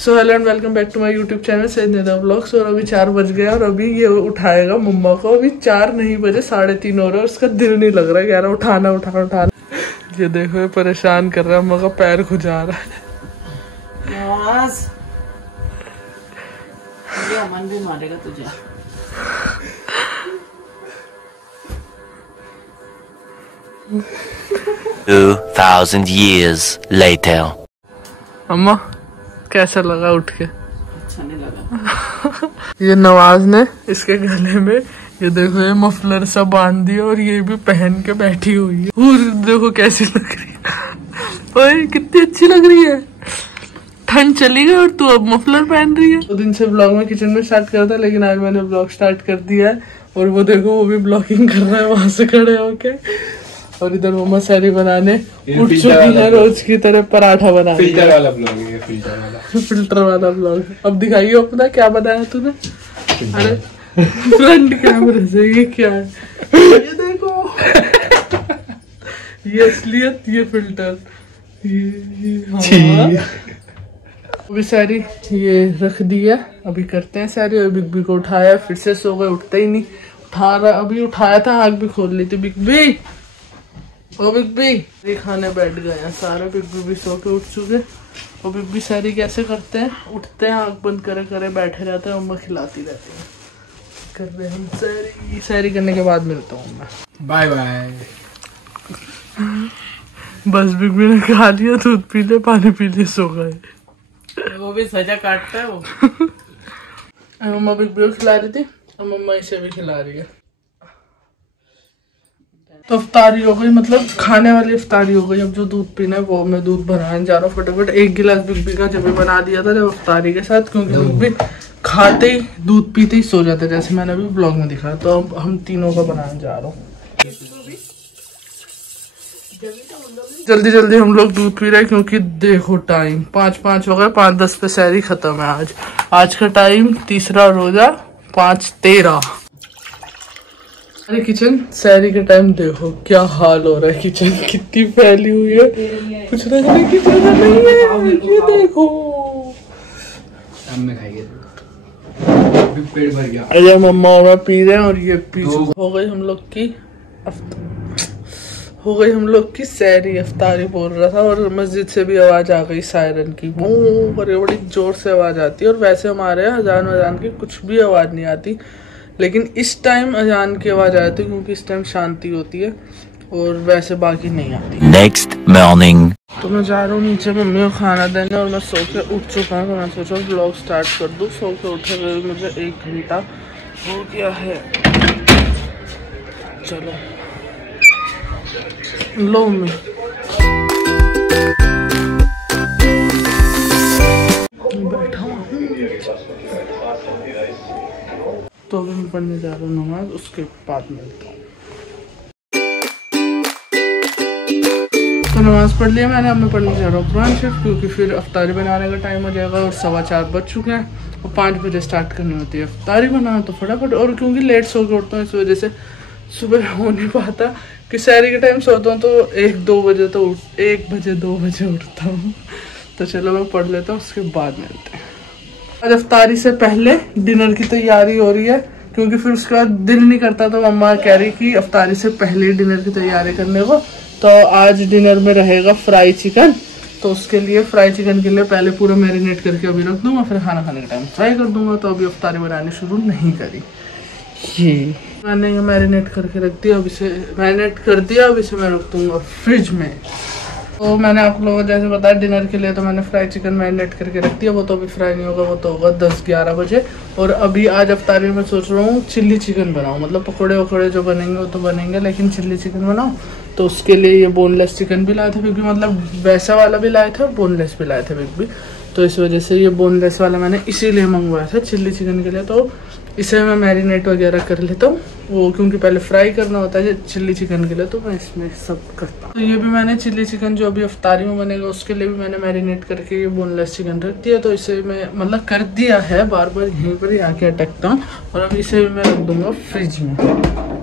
So hello and welcome back to my YouTube channel Syed Nida vlogs. और अभी 4 बज गए और अभी ये उठाएगा मम्मा को। अभी 4 नहीं बजे 3:30 हो रहा है। उसका दिल नहीं लग रहा है, कह रहा उठाना उठाना उठाना। ये देखो ये परेशान कर रहा है, मम्मा का पैर खुजा रहा है। ये अमन भी मारेगा तुझे। Two 2,000 years later. अम्मा कैसा लगा उठ के? अच्छा नहीं लगा। ये नवाज ने इसके गले में ये देखो ये मफलर सा बांध दिया और ये भी पहन के बैठी हुई है। और देखो कैसी लग रही है, ओए कितनी अच्छी लग रही है। ठंड चली गई और तू अब मफलर पहन रही है। 2 दिन से ब्लॉग में किचन में स्टार्ट करता है, लेकिन आज मैंने ब्लॉग स्टार्ट कर दिया है। और वो देखो वो भी ब्लॉगिंग कर रहा है वहां से खड़े होके। और इधर मम्मा सैरी बनाने उठ चुकी है, रोज की तरह पराठा बना। फिल्टर वाला ब्लॉग है, फिल्टर वाला ब्लॉग। अब दिखाइए अपना क्या बनाया तूने। अरे फ्रंट कैमरे से ये क्या है, ये देखो ये असलियत, ये फिल्टर, ये हाँ। अभी सारी ये रख दिया, अभी करते हैं सारी। और बिग बी को उठाया, फिर से सो गए, उठता ही नहीं। उठा रहा, अभी उठाया था आँख भी खोल ली थी। बिग बी, ओ बिग बी, ये खाने बैठ गए हैं सारे। बिग बी भी सो के उठ चुके। और बिग बी सारी कैसे करते हैं, उठते हैं आँख बंद करे करे बैठे रहते हैं, मम्मा खिलाती रहती है। कर रहे हम सारी, सारी करने के बाद मिलता हूँ मैं। Bye bye. बस बिग बी ने खा लिया, दूध पी ले, पानी पी ले, सो गए। वो भी सजा काटता है वो। मम्मा बिग बी को खिला रही थी और मम्मा इसे भी खिला रही है। तो इफ्तारी हो गई, मतलब खाने वाली इफ्तारी हो गई। अब जो दूध पीना है वो मैं दूध बनाने जा रहा हूँ फटाफट। 1 गिलास बिग बी का जब भी बना दिया था जब इफ्तारी के साथ, क्योंकि बिग बी खाते ही दूध पीते ही सो जाते, जैसे मैंने अभी ब्लॉग में दिखाया। तो अब हम तीनों का बनाने जा रहा हूँ। जल्दी जल्दी हम लोग दूध पी रहे हैं, क्योंकि देखो टाइम 5:05 हो गए। 5:10 पे सैरी खत्म है आज का टाइम। तीसरा रोजा 5:13। अरे किचन सैरी के टाइम देखो क्या हाल हो रहा है। किचन कितनी फैली हुई है, कुछ रखने की जगह नहीं है। ये देखो सामने खाइए, पेट भर गया। अरे मम्मा और मैं पी रहे हैं और ये पी हो गई हम लोग की सैरी। इफ्तारी बोल रहा था और मस्जिद से भी आवाज आ गई सायरन की। बड़ी जोर से आवाज आती है। और वैसे हमारे यहाँ अजान की कुछ भी आवाज नहीं आती, लेकिन इस टाइम अजान की आवाज आती है, क्योंकि इस टाइम शांति होती है और वैसे बाकी नहीं आती। Next morning. तो मैं जा रहा हूँ नीचे मम्मी को खाना देने। और मैं सो के उठ चुका हूँ, तो मैं सोचा ब्लॉग स्टार्ट कर दूँ। सो के उठे हुए मुझे 1 घंटा हो गया है। चलो लो मम्मी। बैठा हूँ तो अभी मैं पढ़ने जा रहा हूँ नमाज, उसके बाद मिलता हूँ। तो नमाज पढ़ लिया मैंने, अब मैं पढ़ने जा रहा हूँ कुरान शरीफ, क्योंकि फिर इफ्तारी बनाने का टाइम हो जाएगा। और 4:15 बज चुके हैं और 5 बजे स्टार्ट करनी होती है इफ्तारी बनाना। तो फटाफट, और क्योंकि लेट सो के उठता हूँ इस वजह से सुबह हो नहीं पाता। कि सैरी के टाइम सोता हूँ तो 1-2 बजे, तो 1 बजे 2 बजे उठता हूँ। तो चलो मैं पढ़ लेता हूँ, उसके बाद मिलते हैं। आज इफ्तारी से पहले डिनर की तैयारी हो रही है, क्योंकि फिर उसके बाद दिल नहीं करता। तो मम्मा कह रही कि इफ्तारी से पहले डिनर की तैयारी करने को। तो आज डिनर में रहेगा फ्राई चिकन। तो उसके लिए फ्राई चिकन के लिए पहले पूरा मैरिनेट करके अभी रख दूंगा, फिर खाना खाने के टाइम फ्राई कर दूंगा। तो अभी इफ्तारी बनानी शुरू नहीं करी। ये मैंने ये मैरिनेट करके रख दिया। अब इसे मैरिनेट कर दिया, अब इसे मैं रख दूंगा फ्रिज में। तो मैंने आप लोगों को जैसे बताया डिनर के लिए, तो मैंने फ्राई चिकन मैरिनेट करके रख दिया। वो तो अभी फ्राई नहीं होगा, वो तो होगा 10-11 बजे। और अभी आज इफ्तारी में सोच रहा हूँ चिल्ली चिकन बनाऊँ। मतलब पकौड़े वकौड़े जो बनेंगे वो तो बनेंगे, लेकिन चिल्ली चिकन बनाऊँ। तो उसके लिए ये बोनलेस चिकन भी लाए थे बिग बी, मतलब वैसा वाला भी लाए थे और बोनलेस भी लाए थे बिग बी। तो इस वजह से ये बोनलेस वाला मैंने इसीलिए मंगवाया था चिल्ली चिकन के लिए। तो इसे मैं मैरिनेट वगैरह कर लेता हूँ वो, क्योंकि पहले फ्राई करना होता है चिल्ली चिकन के लिए। तो मैं इसमें सब करता हूँ। तो ये भी मैंने चिल्ली चिकन जो अभी इफ्तारी में बनेगा उसके लिए भी मैंने मैरिनेट करके ये बोनलेस चिकन रख दिया। तो इसे मैं मतलब कर दिया है, बार बार यहीं पर ही आके अटकता हूँ। और अब इसे भी मैं रख दूंगा फ्रिज में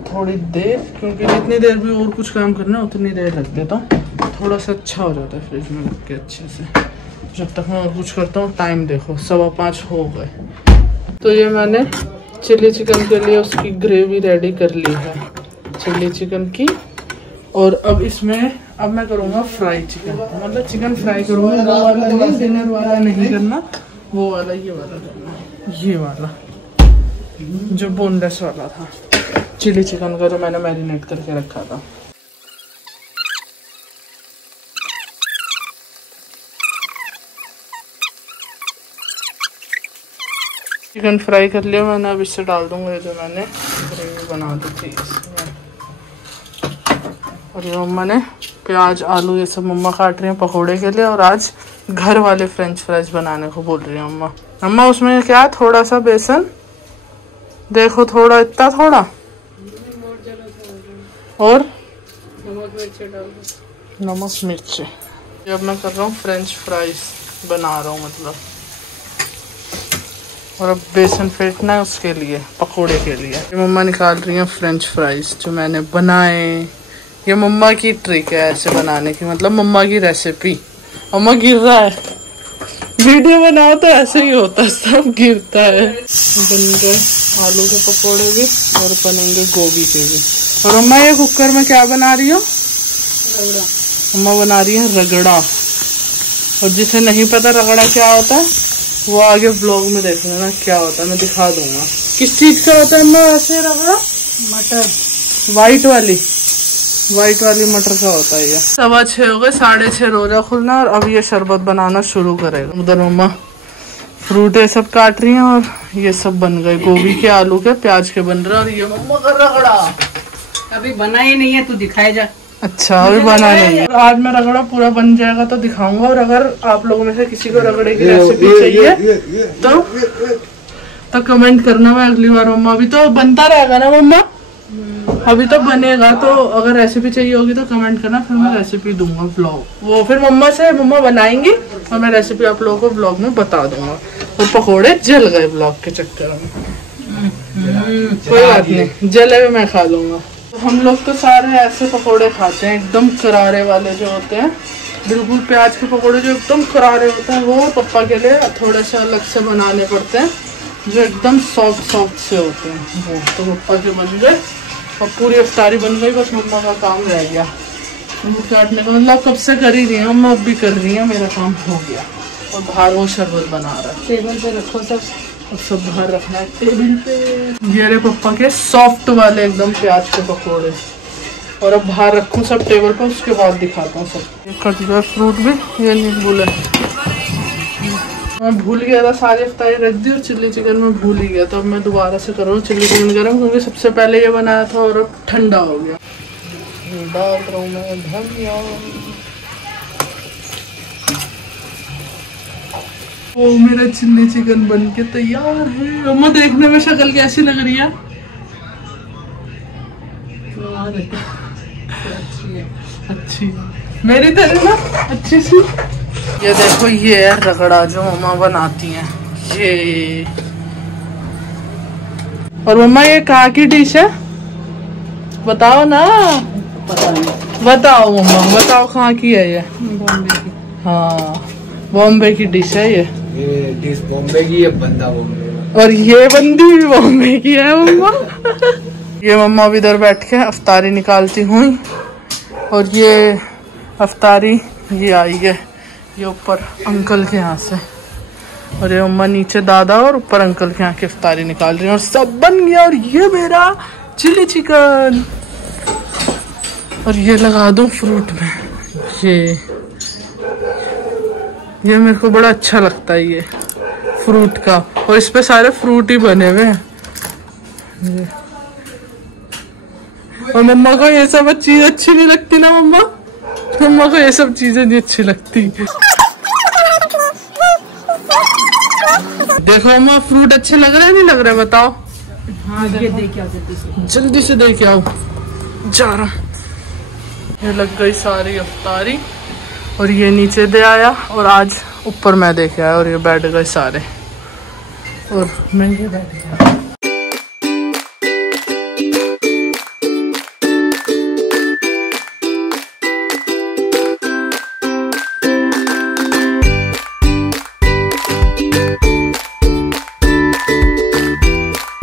थोड़ी देर, क्योंकि जितनी देर भी और कुछ काम करना है उतनी देर रख देता हूँ। थोड़ा सा अच्छा हो जाता है फ्रिज में रख के अच्छे से। जब तक मैं और कुछ करता हूँ। टाइम देखो 5:15 हो गए। तो ये मैंने चिली चिकन के लिए उसकी ग्रेवी रेडी कर ली है, चिली चिकन की। और अब इसमें अब मैं करूँगा फ्राई चिकन, मतलब चिकन फ्राई करूँगा। वो वाला नहीं, डिनर वाला नहीं करना, वो वाला ये वाला करना, ये वाला जो बोनलेस वाला था चिली चिकन का, जो मैंने मैरिनेट करके रखा था। चिकन फ्राई कर लिया मैंने। अब इससे डाल दूंगा ये जो मैंने ग्रेवी बना दी थी इसमें। और ये मम्मा ने प्याज आलू ये सब मम्मा काट रही हैं पकोड़े के लिए। और आज घर वाले फ्रेंच फ्राइज बनाने को बोल रही है मम्मा। मम्मा उसमें क्या, थोड़ा सा बेसन, देखो थोड़ा, इतना थोड़ा, और नमक मिर्च। अब मैं कर रहा हूँ फ्रेंच फ्राइज बना रहा हूँ मतलब। और अब बेसन फेंटना है उसके लिए, पकोड़े के लिए। ये मम्मा निकाल रही हैं फ्रेंच फ्राइज जो मैंने बनाए। ये मम्मा की ट्रिक है ऐसे बनाने की, मतलब मम्मा की रेसिपी। मम्मा गिर रहा है, वीडियो बनाओ तो ऐसे ही होता है, सब गिरता है। बन गए आलू के पकोड़े भी और बनेंगे गोभी के भी। और मम्मा ये कुकर में क्या बना रही हो? रगड़ा। मम्मा बना रही है रगड़ा। और जिसे नहीं पता रगड़ा क्या होता है वो आगे ब्लॉग में देख लेना क्या होता है, मैं दिखा दूंगा। किस चीज का होता है ना ऐसे रगड़ा? मटर, व्हाइट वाली मटर का होता है ये। 6:15 हो गए, 6:30 रोजा खुलना। और अब ये शरबत बनाना शुरू करेगा। उधर मम्मा फ्रूट ये सब काट रही हैं और ये सब बन गए, गोभी के, आलू के, प्याज के बन रहे। और ये मम्मा का रगड़ा अभी बना ही नहीं है, तू दिखाए जा। अच्छा अभी बना नहीं है। आज मैं रगड़ा पूरा बन जाएगा तो दिखाऊंगा। और अगर आप लोगों में से किसी को रगड़े की रेसिपी चाहिए तो कमेंट करना। मैं अगली बार मम्मा, अभी तो बनता रहेगा ना मम्मा, अभी तो बनेगा। तो अगर रेसिपी चाहिए होगी तो कमेंट करना, फिर मैं रेसिपी दूंगा व्लॉग। वो फिर मम्मा बनाएंगी और मैं रेसिपी आप लोगों को व्लॉग में बता दूंगा। और पकोड़े जल गए व्लॉग के चक्कर में, कोई बात नहीं, जले हुए मैं खा लूंगा। हम लोग तो सारे ऐसे पकोड़े खाते हैं, एकदम करारे वाले जो होते हैं, बिल्कुल प्याज के पकोड़े जो एकदम करारे होते हैं। वो पप्पा के लिए थोड़े से अलग से बनाने पड़ते हैं, जो एकदम सॉफ्ट से होते हैं। वो तो पप्पा के बन गए और पूरी इफ्तारी बन गई। बस मम्मा का काम रह गया उनको काटने का, मतलब कब से कर ही रही है मम्मा, अब भी कर रही है, मेरा काम हो गया। और बाहर वो शरबत बना रहा है, टेबल पे रखो सब, और सब बाहर रखना है टेबल पे। ये रहे पप्पा के सॉफ्ट वाले एकदम प्याज के पकोड़े। और अब बाहर रखूँ सब टेबल पर, उसके बाद दिखाता हूँ सब। कट गया फ्रूट भी, ये नहीं भूले, मैं भूल गया था सारी इफ्तारी रख दी। और चिल्ली चिकन में भूल ही गया, तो अब मैं दोबारा से कर रहा हूँ चिल्ली चिकन गरम, क्योंकि सबसे पहले ये बनाया था और अब ठंडा हो गया। डाल रहा हूँ मैं धनिया। ओ मेरा चिल्ली चिकन बनके तैयार है। मम्मा देखने में शक्ल कैसी लग रही है? अच्छी, मेरी तरह ना अच्छी सी। ये देखो ये है रगड़ा जो मम्मा बनाती हैं ये। और मम्मा ये कहाँ की डिश है बताओ ना? पता नहीं, बताओ मम्मा, बताओ कहाँ की है ये? बॉम्बे की। हाँ बॉम्बे की डिश है ये डिश बॉम्बे की है, बंदा बॉम्बे। और ये बंदी भी बॉम्बे की है मम्मा। ये मम्मा भी इधर बैठ के अफ्तारी निकालती हुई। और ये अफ्तारी ये आई है ये ऊपर अंकल के यहाँ से, और ये मम्मा नीचे दादा और ऊपर अंकल के यहाँ की इफ्तारी निकाल रही है। और सब बन गया। और ये मेरा चिली चिकन। और ये लगा दूं फ्रूट में, ये मेरे को बड़ा अच्छा लगता है ये फ्रूट का। और इस पे सारे फ्रूट ही बने हुए हैं। और मम्मा को ये सब चीज अच्छी नहीं लगती ना मम्मा, मम्मा को ये सब चीजें नहीं अच्छी लगती। देखो मम्मा फ्रूट अच्छे लग रहे हैं नहीं लग रहे बताओ? हाँ ये दे के आओ जल्दी से दे के आओ, जा रहा। ये लग गई सारी अफ्तारी और ये नीचे दे आया और आज ऊपर मैं दे के आया और ये बैठ गए सारे और मैं ये बैठ गया।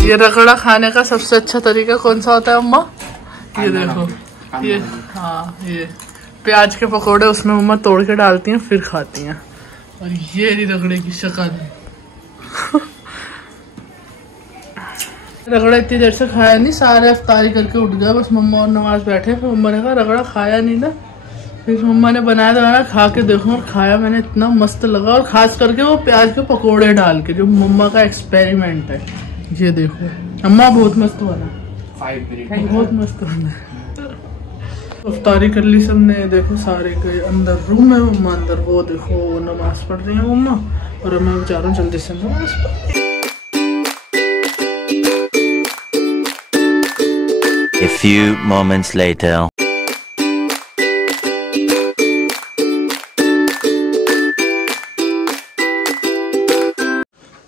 ये रगड़ा खाने का सबसे अच्छा तरीका कौन सा होता है अम्मा? ये देखो, ये हाँ, ये प्याज के पकोड़े उसमें मम्मा तोड़ के डालती हैं फिर खाती हैं। और ये रगड़े की शक्ल रगड़ा इतनी देर से खाया नहीं, सारे अफ्तारी करके उठ गए, बस मम्मा और नमाज बैठे। फिर मम्मा ने कहा रगड़ा खाया नहीं ना, फिर मम्मा ने बनाया था, खा के देखो, और खाया मैंने, इतना मस्त लगा। और खास करके वो प्याज के पकोड़े डाल के, जो मम्मा का एक्सपेरिमेंट है। ये देखो अम्मा, बहुत मस्त बना, बहुत मस्त बना। अफ्तारी कर ली सबने, देखो सारे गए अंदर, रूम है मम्मा अंदर, वो देखो नमाज पढ़ रही है मम्मा, और मैं जा रहा हूँ जल्दी से नमाज पढ़। A few moments later.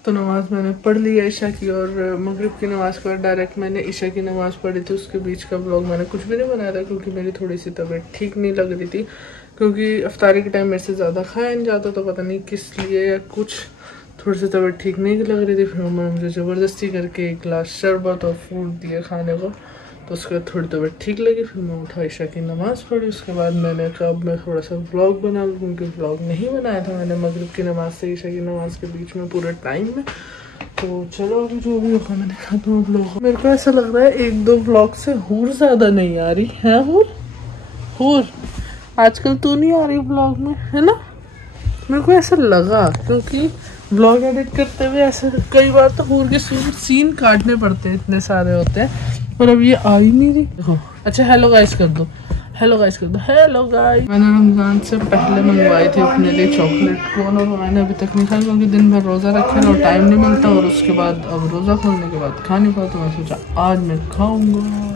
तो नमाज मैंने पढ़ ली है ईशा की, और मगरिब की नमाज के बाद डायरेक्ट मैंने ईशा की नमाज पढ़ी थी। उसके बीच का व्लॉग मैंने कुछ भी नहीं बनाया था, क्योंकि मेरी थोड़ी सी तबीयत ठीक नहीं लग रही थी, क्योंकि अफ्तारी के टाइम मेरे से ज़्यादा खाया नहीं जाता, तो पता नहीं किस लिए, या कुछ थोड़ी सी तबीयत ठीक नहीं लग रही थी। फिर मैंने मुझे ज़बरदस्ती करके एक गिलास शरबत और फ्रूट दिया खाने को, तो उसके बाद थोड़ी तबीयत ठीक लगी। फिर मैं उठा ईशा की नमाज़ पढ़ी, उसके बाद मैंने कहा अब मैं थोड़ा सा व्लॉग बना लूँ, क्योंकि व्लॉग नहीं बनाया था मैंने मगरिब की नमाज़ से ईशा की नमाज़ के बीच में पूरे टाइम में। तो चलो अभी जो भी होगा मैं दिखाता हूँ व्लॉग। मेरे को ऐसा लग रहा है एक दो व्लॉग से हूर ज़्यादा नहीं आ रही है। हूर आजकल तू नहीं आ रही व्लॉग में, है ना? मेरे को ऐसा लगा, क्योंकि व्लॉग एडिट करते हुए ऐसे कई बार तो हूर के सीन काटने पड़ते हैं, इतने सारे होते हैं, पर अब ये आ ही नहीं रही। देखो, अच्छा हेलो गाइस कर दो, हेलो गाइस कर दो, हेलो गाइस। मैंने रमज़ान से पहले मंगवाई थी अपने लिए चॉकलेट कोन, और मैंने अभी तक नहीं खाई, क्योंकि दिन भर रोज़ा रखे और टाइम नहीं मिलता, और उसके बाद अब रोज़ा खोलने के बाद खा नहीं पाता, तो मैं सोचा आज मैं खाऊंगा।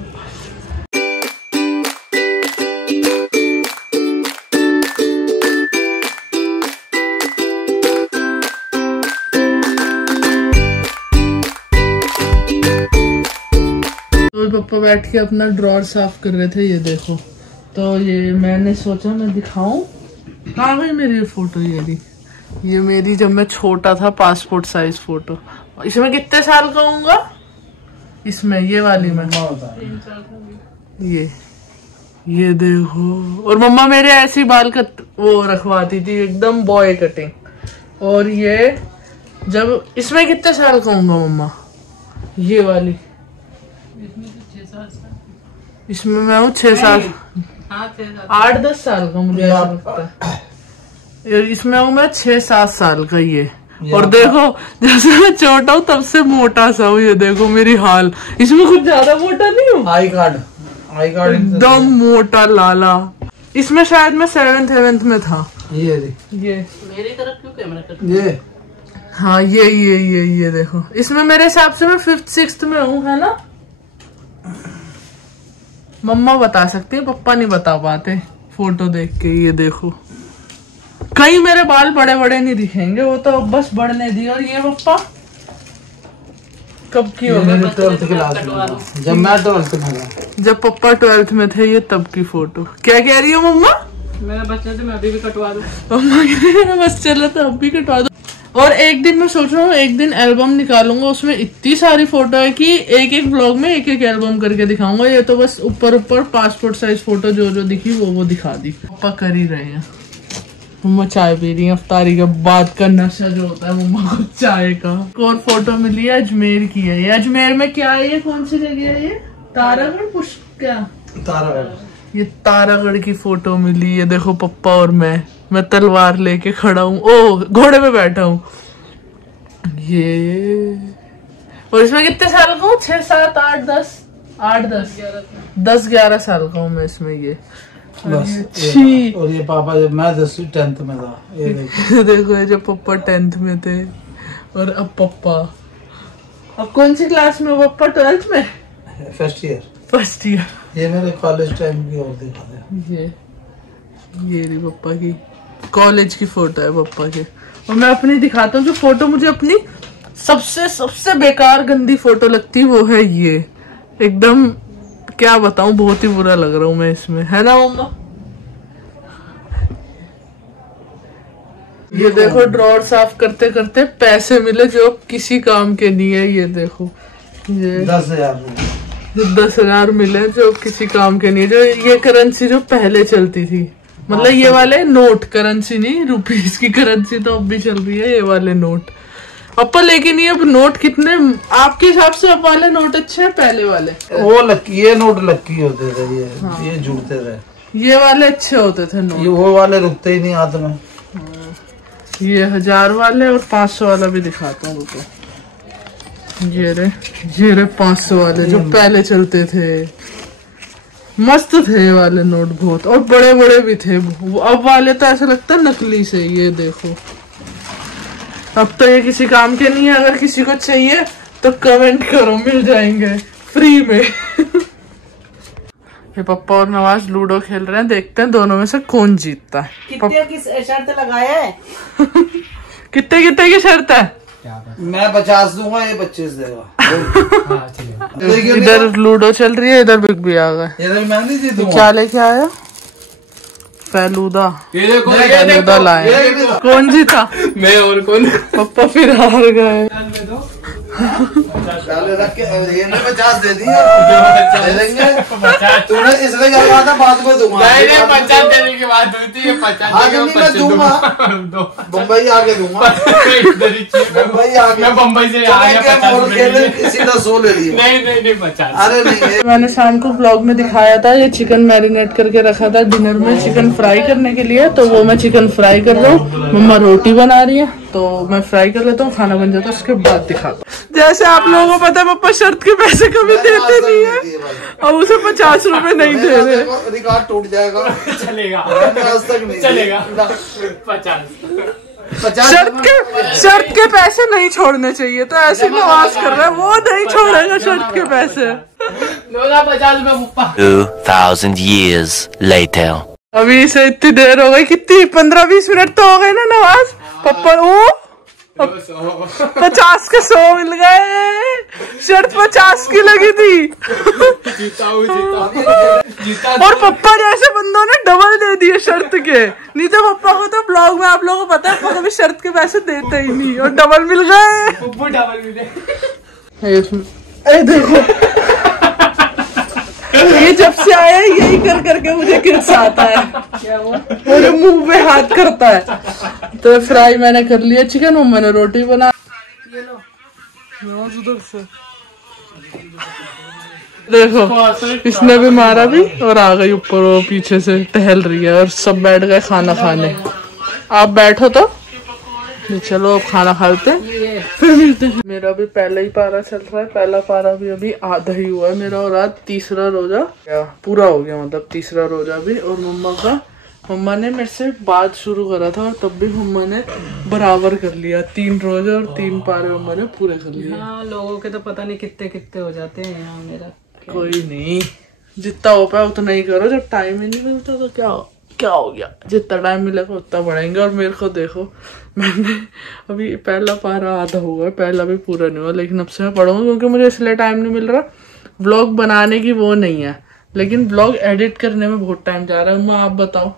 पापा बैठ के अपना ड्रॉर साफ कर रहे थे, ये देखो। तो ये मैंने सोचा मैं दिखाऊं, कहाँ गई मेरी फोटो? ये मेरी जब मैं छोटा था पासपोर्ट साइज फोटो। इसमें कितने साल का होऊंगा? इसमें ये वाली में ये देखो। और मम्मा मेरे ऐसी बाल कट वो रखवाती थी, एकदम बॉय कटिंग। और ये जब इसमें कितने साल का होऊंगा मम्मा? ये वाली इसमें मैं हूँ 6 साल, 8-10 साल का मुझे ऐसा लगता है। इसमें हूँ मैं 6-7 साल का ये। और देखो जैसे मैं छोटा हूँ तब से मोटा सा हूँ, ये देखो मेरी हाल। इसमें कुछ ज्यादा मोटा नहीं हूँ, आई कार्ड एकदम मोटा लाला। इसमें शायद मैं 7th में था। ये मेरी तरफ क्यों कैमरा कर? ये हाँ, ये देखो। इसमें मेरे हिसाब से मैं 5th-6th में हूँ, है ना? मम्मा बता सकती है, पापा नहीं बता पाते फोटो देख के। ये देखो, कहीं मेरे बाल बड़े बड़े नहीं दिखेंगे, वो तो बस बढ़ने दी। और ये पापा कब की होगी? 12th क्लास में, जब मैं 12th में था। जब पापा 12th में थे, ये तब की फोटो। क्या कह रही हो मम्मा? मेरा बस चले, मैं अभी भी कटवा दूं। मम्मा मेरा बस चले तो अब भी कटवा दो। और एक दिन मैं सोच रहा हूँ, एक दिन एल्बम निकालूंगा, उसमें इतनी सारी फोटो है कि एक ब्लॉग में एक एल्बम करके दिखाऊंगा। ये तो बस ऊपर पासपोर्ट साइज फोटो जो दिखी वो दिखा दी। पापा कर ही रहे हैं। मम्मा चाय पी रही है, अफ्तारी के बाद का नशा जो होता है मम्मा को चाय का। एक और फोटो मिली है, अजमेर की है। ये अजमेर में क्या है? ये कौन सी जगह है? ये तारागढ़, क्या तारागढ़? ये तारागढ़ की फोटो मिली है। देखो पप्पा और मैं तलवार लेके खड़ा हूँ, ओ घोड़े पे बैठा हूँ। ये और इसमें कितने साल का हूँ? 6, 7, 8, 10, 11 साल का हूँ मैं इसमें। ये बस। और ये पापा जब मैं 10th में था, ये देखो जब पापा 10th में थे। और अब पापा अब कौन सी क्लास में? पापा 12th में, फर्स्ट ईयर। ये मेरे कॉलेज टाइम की और दिखा दे। ये रही पापा की कॉलेज की फोटो है पापा के। और मैं अपनी दिखाता हूँ, जो फोटो मुझे अपनी सबसे बेकार गंदी फोटो लगती है वो है ये। एकदम क्या बताऊं, बहुत ही बुरा लग रहा हूँ मैं इसमें, है ना मम्मा? ये देखो ड्रॉर साफ करते करते पैसे मिले जो किसी काम के नहीं है। ये देखो ये 10,000 जो 10,000 मिले जो किसी काम के नहीं, जो ये करेंसी जो पहले चलती थी, मतलब ये वाले नोट, करेंसी नहीं, रुपीस की करेंसी तो अब भी चल रही है, ये वाले नोट पापा। लेकिन ये अब नोट कितने आपके हिसाब से अब वाले नोट अच्छे हैं पहले वाले? वो लक्की, ये नोट लक्की होते थे, ये जुड़ते थे, ये वाले अच्छे होते थे नोट, ये वो वाले रुकते ही नहीं हाथ में। ये 1000 वाले और 500 वाला भी दिखाता हूँ रुको। ये रे 500 वाले जो पहले चलते थे, मस्त थे ये वाले नोट बहुत, और बड़े बड़े भी थे। अब वाले तो ऐसा लगता है नकली से। ये देखो अब तो ये किसी काम के नहीं है, अगर किसी को चाहिए तो कमेंट करो, मिल जाएंगे फ्री में। ये पप्पा और नवाज लूडो खेल रहे हैं, देखते हैं दोनों में से कौन जीतता है। कितने की शर्त लगाया है? कितने कितने की शर्त है? मैं 50 दूंगा, ये 25 देगा। इधर लूडो चल रही है, इधर बिग भी आ गए। इधर मैं नहीं जीतूंगा। क्या लेके आया? फैलूदा। ये देखो, फैलूदा लाए। कौन जीता? मैं और कौन? पप्पा फिर हार गए। रख के ये 50 दे दिया, दे देंगे। तूने इसलिए क्या कहा था बाद में दूंगा? नहीं 50 देने की बात हुई थी, 50 मैं दूंगा, बम्बई आके दूंगा, बम्बई आके, मैं बम्बई से आ गया, सीधा 100 ले लिया। नहीं 50। अरे नहीं, मैंने शाम को व्लॉग में दिखाया था, ये चिकन मैरिनेट करके रखा था डिनर में चिकन फ्राई करने के लिए, तो वो मैं चिकन फ्राई कर रहा हूँ। मम्मा रोटी बना रही है, तो मैं फ्राई कर लेता हूँ, खाना बन जाता है, उसके बाद दिखाता हूँ। जैसे आप लोगों को पता है पापा शर्त के पैसे कभी देते नहीं है, और उसे 50 रुपए नहीं दे रहे। रिकॉर्ड टूट जाएगा। चलेगा, आज तक नहीं चलेगा। 50 शर्त के पैसे नहीं छोड़ने चाहिए, तो ऐसे नवाज कर रहा है, वो नहीं छोड़ेगा शर्त के पैसे। 50 में 2,000 years later. अभी से इतनी देर हो गई, कितनी 15-20 मिनट तो हो गए ना नवाज। पप्पा वो 50 के 100 मिल गए, शर्त 50 की लगी थी। और पप्पा जैसे बंदों ने डबल दे दिए शर्त के, नहीं तो पप्पा को तो ब्लॉग में आप लोगों को पता है पप्पा कभी शर्त के पैसे देते ही नहीं, और डबल मिल गए। डबल मिले। देखो ये जब से आया है यही कर करके मुझे किर्स आता है, मेरे मुंह पे हाथ करता है। तो फ्राई मैंने कर लिया चिकन, और मैंने रोटी बना। उधर से देखो इसने भी मारा भी, और आ गई ऊपर, वो पीछे से टहल रही है, और सब बैठ गए खाना खाने। आप बैठो तो चलो अब खाना खाते हैं, फिर मिलते हैं। मेरा भी पहला ही पारा चल रहा है, पहला पारा भी अभी आधा ही हुआ है मेरा, और आज तीसरा रोजा पूरा हो गया, मतलब तीसरा रोजा भी। और मम्मा ने मेरे से बात शुरू करा था, और तब भी मम्मा ने बराबर कर लिया, 3 रोजे और 3 पारे मम्मा ने पूरे कर लिए। हाँ, लोगों के तो पता नहीं कितने कितने हो जाते हैं। यहाँ मेरा कोई नहीं, जितना हो पाए उतना ही करो, जब टाइम ही नहीं मिलता तो क्या हो गया, जितना टाइम मिलेगा उतना बढ़ाएंगे। और मेरे को देखो, मैंने अभी पहला पारा आधा हुआ, पहला भी पूरा नहीं हुआ, लेकिन अब से मैं पढ़ूंगा, क्योंकि मुझे इसलिए टाइम नहीं मिल रहा। व्लॉग बनाने की वो नहीं है, लेकिन व्लॉग एडिट करने में बहुत टाइम जा रहा है। मम्मा आप बताओ।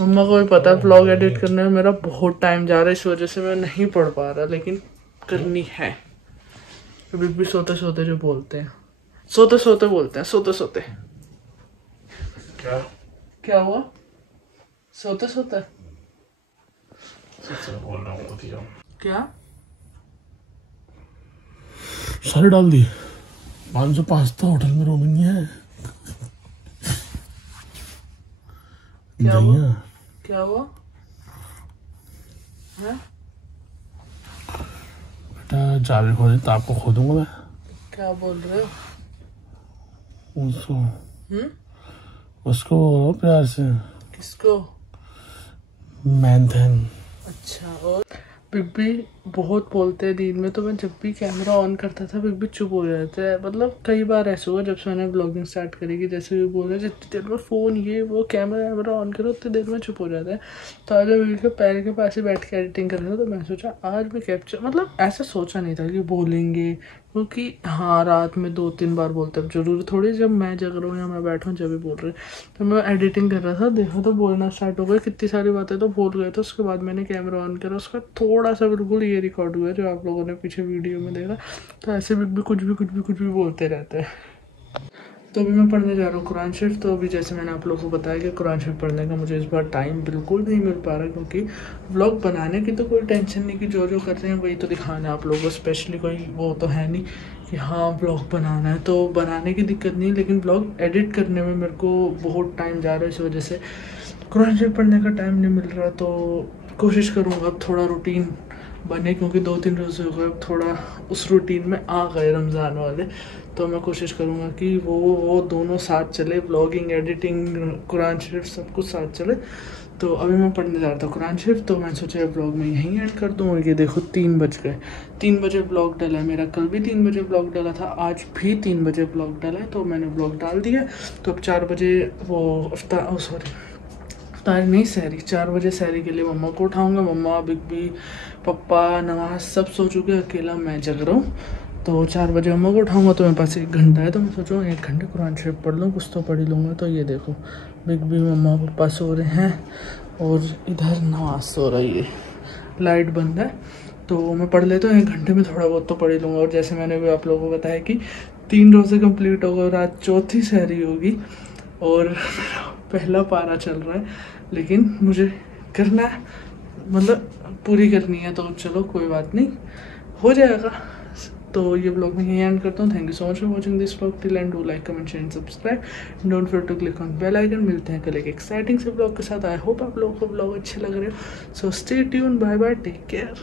मम्मा को भी पता है व्लॉग एडिट करने में मेरा बहुत टाइम जा रहा है, इस वजह से मैं नहीं पढ़ पा रहा, लेकिन करनी है। अभी भी सोते सोते जो बोलते हैं, सोते सोते बोलते हैं, सोते सोते। क्या हुआ? सोते सोते बोल रहा हूँ। क्या सारे डाल दिए। 500 पास्ता होटल में रूम नहीं है। क्या हुआ? क्या हुआ? बेटा चाबी खोली तो आपको खो दूंगा मैं। क्या बोल रहे हो? उसको बोलो प्यार से। किसको? मैंथन। अच्छा। और बिग बी बहुत बोलते हैं दिन में, तो मैं जब भी कैमरा ऑन करता था बिग बी चुप हो जाता है। मतलब कई बार ऐसा हुआ जब से मैंने ब्लॉगिंग स्टार्ट करी कि जैसे भी बोल रहे जितनी देर में फ़ोन ये वो कैमरा ऑन करो उतनी देर में चुप हो जाता है। तो आज मैं बिग के पैर के पास ही बैठ के एडिटिंग कर रहा था, तो मैं सोचा आज भी कैप्चर, मतलब ऐसा सोचा नहीं था कि बोलेंगे, क्योंकि हाँ रात में 2-3 बार बोलते हैं, जरूरी थोड़ी जब मैं जग रहा हूँ या मैं बैठा हूँ जब भी बोल रहे। तो मैं एडिटिंग कर रहा था, देखो तो बोलना स्टार्ट हो गया, कितनी सारी बातें तो भूल गए थे। उसके बाद मैंने कैमरा ऑन करा, उसका थोड़ा थोड़ा सा बिल्कुल ये रिकॉर्ड हुआ है जो आप लोगों ने पीछे वीडियो में देखा। तो ऐसे भी कुछ भी बोलते रहते हैं। तो अभी मैं पढ़ने जा रहा हूँ कुरान शरीफ। तो अभी जैसे मैंने आप लोगों को बताया कि कुरान शरीफ पढ़ने का मुझे इस बार टाइम बिल्कुल नहीं मिल पा रहा, क्योंकि व्लॉग बनाने की तो कोई टेंशन नहीं कि जो कर रहे हैं वही तो दिखाना है आप लोगों को। स्पेशली कोई वो तो है नहीं कि हाँ व्लॉग बनाना है, तो बनाने की दिक्कत नहीं, लेकिन व्लॉग एडिट करने में मेरे को बहुत टाइम जा रहा है। इस वजह से कुरान शरीफ पढ़ने का टाइम नहीं मिल रहा। तो कोशिश करूँगा अब थोड़ा रूटीन बने, क्योंकि 2-3 रोज़ हो गए अब थोड़ा उस रूटीन में आ गए रमज़ान वाले। तो मैं कोशिश करूँगा कि वो दोनों साथ चले, ब्लॉगिंग, एडिटिंग, कुरान शरीफ सब कुछ साथ चले। तो अभी मैं पढ़ने जा रहा था कुरान शरीफ, तो मैं सोचा ब्लॉग में यहीं एंड कर दूँ। ये देखो 3 बज गए, 3 बजे ब्लॉग डला है मेरा। कल भी 3 बजे ब्लॉग डला था, आज भी 3 बजे ब्लॉग डला है, तो मैंने ब्लॉग डाल दिया। तो अब 4 बजे वो इफ्तारी नहीं सहरी, 4 बजे सहरी के लिए मम्मा को उठाऊँगा। मम्मा, बिग बी, पप्पा, नवाज सब सो चुके, अकेला मैं जग रहा हूँ। तो 4 बजे मम्मा को उठाऊँगा। तो मेरे पास 1 घंटा है, तो मैं सोच रहा हूँ 1 घंटे कुरान शरीफ पढ़ लूँ, कुछ तो पढ़ ही लूँगा। तो ये देखो बिग बी, मम्मा, पप्पा सो रहे हैं और इधर नवाज सो रही है, लाइट बंद है। तो मैं पढ़ लेता हूँ 1 घंटे में, थोड़ा बहुत तो पढ़ ही लूँगा। और जैसे मैंने भी आप लोगों को बताया कि 3 रोज़े कंप्लीट हो गए, रात 4थी सहरी होगी और पहला पारा चल रहा है, लेकिन मुझे करना है, मतलब पूरी करनी है। तो चलो कोई बात नहीं, हो जाएगा। तो ये ब्लॉग में यहीं एंड करता हूँ। Thank you so much for watching this blog till end. Do like, comment, share and subscribe. Don't forget to click on bell icon. मिलते हैं कल एक एक्साइटिंग से ब्लॉग के साथ। आई होप आप लोगों को ब्लॉग अच्छे लग रहे हो। So stay tune, bye bye, take care.